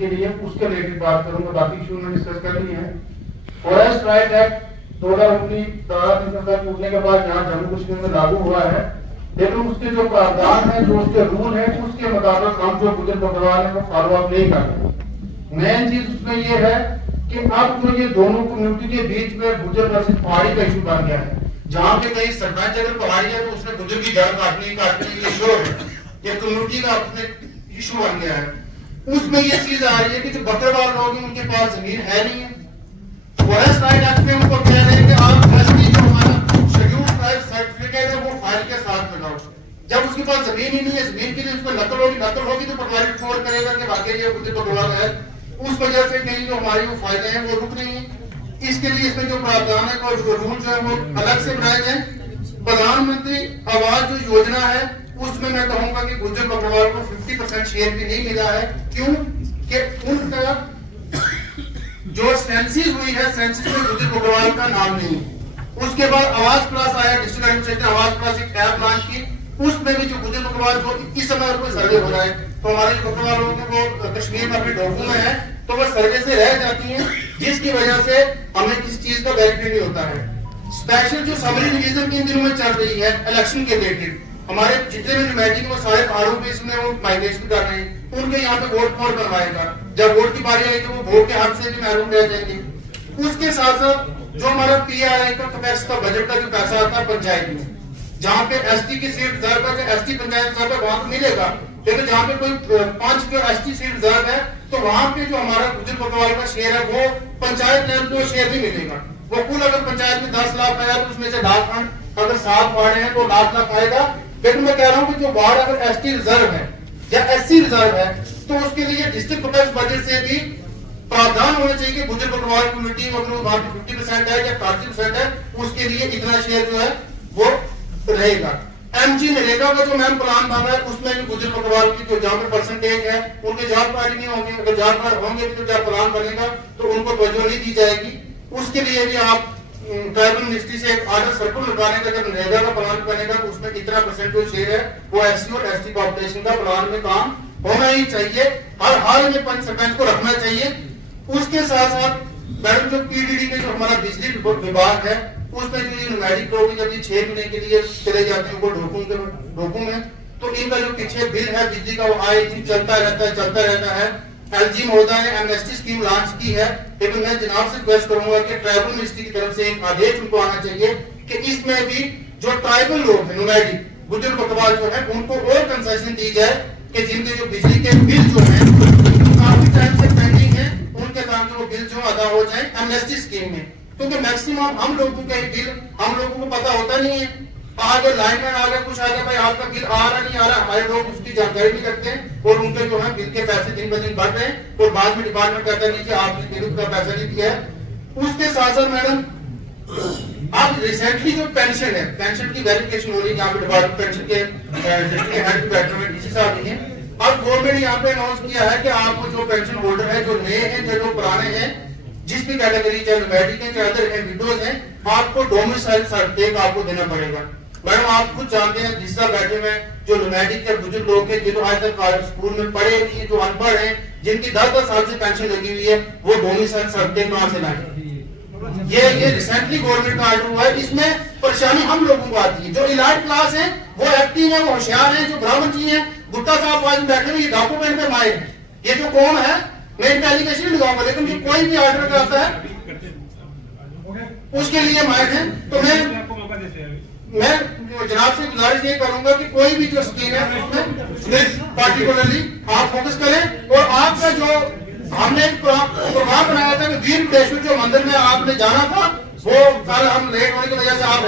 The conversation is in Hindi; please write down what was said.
के लिए उसके रिलेटेड बात करूंगा, बाकी इशू में डिस्कस कर ली है। फॉरेस्ट राइट एक्ट 2019 धारा 307 टूटने के बाद यहाँ जम्मू कश्मीर में लागू हुआ है, लेकिन उसके जो प्रावधान है, जो उसके रूल है, उसके मुताबिक हम जो गुजर बकरवाल है वो फॉलो अप नहीं करते। मेन चीज उसमें ये है कि अब जो ये दोनों कम्युनिटी के बीच में गुजर वर्सेस पहाड़ी का इशू बन गया है, जहाँ पे कहीं सरपंच अगर पहाड़ी है तो उसने गुजर की जड़ काटने ये शोर है, ये कम्युनिटी का अपने इशू बन गया है। उसमें ये चीज आ रही है कि जो बकरवाल लोग हैं उनके पास जमीन है नहीं है। फॉरेस्ट राइट एक्ट में उनको कह रहे हैं कि आप एसटी जो हमारा शेड्यूल ट्राइब सर्टिफिकेट है वो फाइल के साथ लगाओ। जब उसके पास जमीन ही नहीं है, जमीन के लिए उसको नकल होगी तो पटवारी रिपोर्ट करेगा कि वाकई ये गुजर बकरवाल है। उस वजह से कहीं जो हमारी वो फायदे हैं वो रुक रही है। इसके लिए इसमें जो प्रावधान है और रूल जो है वो अलग से बनाए जाए। प्रधानमंत्री आवास जो योजना है उसमें मैं कहूंगा कि गुजर बकरवाल को 50% शेयर भी नहीं मिला है। क्यों कि उनका जो सेंसिस हुई है, सेंसिस में गुजर बकरवाल का नाम नहीं है। उसके बाद आवास प्लस आया, डिस्ट्रिक्ट एडमिनिस्ट्रेटर आवास प्लस एक ऐप लॉन्च की, उसमें भी जो गुजर बकरवाल जो इस समय कोई सर्वे हो रहा है तो हमारे बकरवाल लोगों को वो कश्मीर में अपने डोकू में है तो वो सर्वे से रह जाती है, जिसकी वजह से हमें किसी चीज का बेनिफिट नहीं होता है। स्पेशल जो समरी डिवीजन इन दिनों में चल रही है इलेक्शन के रिलेटेड, हमारे जितने भी नुमाइंदे वो सारे पहाड़ों पे इसमें वो माइग्रेशन कर रहे हैं, उनके यहाँ पे वोट कौन बनवाएगा। जब वोट की बारी आएगी वो वोट के हक से भी महरूम रह जाएंगे। उसके साथ साथ जो हमारा पीआरआई का कैपेसिटी का बजट का जो पैसा आता है पंचायत में, जहाँ पे एसटी की सीट रिजर्व है, एसटी पंचायत रिजर्व है वहां तो मिलेगा, लेकिन जहाँ पे कोई 5 जो एसटी सीट रिजर्व है तो वहां पे जो हमारा गुजर बकरवाल का शेयर है वो पंचायत लेवल पे शेयर नहीं मिलेगा। वो कुल अगर पंचायत में 10 लाख आया तो उसमें से डाक फंड अगर 7 वार्ड है तो 8 लाख आएगा। लेकिन मैं कह रहा हूँ कि जो वार्ड अगर एसटी रिजर्व है या एससी रिजर्व है तो उसके लिए डिस्ट्रिक्ट प्रोटेक्ट बजट से भी प्रावधान होना चाहिए कि गुजर बकरवाल कम्युनिटी अगर वहां पे 50% है या 40% है उसके लिए इतना शेयर जो है वो रहेगा। एमजी नरेगा का जो मैम प्लान बना है उसमें भी गुजर बकरवाल की जो जहाँ पे परसेंटेज है उनके जॉब कार्ड नहीं होंगे, अगर जॉब कार्ड होंगे तो जब प्लान बनेगा तो उनको तवज्जो नहीं दी जाएगी। उसके लिए भी आप ट्राइबल मिनिस्ट्री से एक ऑर्डर सर्कुलर लगाने का, जब नरेगा का प्लान बनेगा तो उसमें इतना परसेंट जो शेयर है वो एससी और एसटी पॉपुलेशन का प्लान में काम होना ही चाहिए, हर हाल में पंच सरपंच को रखना चाहिए। उसके साथ साथ मैडम जो पीडीडी के जो हमारा बिजली विभाग है उसमें जो नुमाइंदे लोग जब ये 6 महीने के लिए चले जाते हैं वो डोकू में, तो इनका जो पीछे बिल है बिजली का वो आए दिन चलता रहता है। एलजी महोदय ने एमएसटी स्कीम लॉन्च की है, लेकिन मैं जनाब से रिक्वेस्ट करूंगा कि ट्राइबल मिनिस्ट्री की तरफ से एक आदेश उनको आना चाहिए कि इसमें भी जो ट्राइबल लोग हैं नुमाइंदे गुजर बकरवाल जो है उनको और कंसेशन दी जाए कि जिनके जो बिजली के बिल जो है काफी टाइम से पेंडिंग है उनके ताकि वो बिल जो अदा हो जाए एमएसटी स्कीम में। क्योंकि मैक्सिमम हम लोगों का बिल हम लोगों को पता होता नहीं है, आगे लाइन में आ गया कुछ आ गया भाई आपका बिल आ रहा नहीं आ रहा, हमारे लोग उसकी जानकारी नहीं करते हैं और उनके जो है बिल के पैसे दिन ब दिन बढ़ रहे हैं और बाद में डिपार्टमेंट कहता नहीं कि आपने बिल का पैसा नहीं दिया है। उसके साथ साथ मैडम अब रिसेंटली जो पेंशन है, पेंशन की वेरिफिकेशन हो रही है यहाँ पे डिपार्टमेंट पेंशन के डिस्ट्रिक्ट हेड डिपार्टमेंट इसी साहब नहीं है। अब गवर्नमेंट यहाँ पे अनाउंस किया है कि आपको जो पेंशन होल्डर है, जो नए हैं जो पुराने हैं, जिस भी कैटेगरी चाहे नुमाइंदे हैं चाहे अदर विडोज हैं, आपको डोमिसाइल सर्टिफिकेट आपको देना पड़ेगा। मैडम आप खुद जानते हैं जिस तरह बैठे हुए जो नुमाइंदे के बुजुर्ग लोग हैं जो आज तक स्कूल में पढ़े नहीं है, जो अनपढ़ हैं, जिनकी 10-10 साल से पेंशन लगी हुई है, वो डोमिसाइल सर्टिफिकेट कहां से लाए? ये रिसेंटली गवर्नमेंट का आर्डर हुआ है। इसमें परेशानी हम लोगों को आती है, जो इलाइट क्लास है वो एक्टिव है, वो होशियार है, जो ब्राह्मण जी है, गुट्टा साहब आज बैठे हुए डॉक्यूमेंट पे माहिर है, ये जो कौन है मैं इनका एलिगेशन नहीं लगाऊंगा, लेकिन जो कोई भी ऑर्डर करता है उसके लिए माहिर है। तो मैं जनाब से गुजारिश ये करूंगा कि कोई भी जो स्कीम है उसमें पार्टिकुलरली आप फोकस करें। और आपका जो हमने प्रोग्राम बनाया था कि वीर बुडेश्वर जो मंदिर में आपने जाना था वो कल हम लेट होने की वजह से आप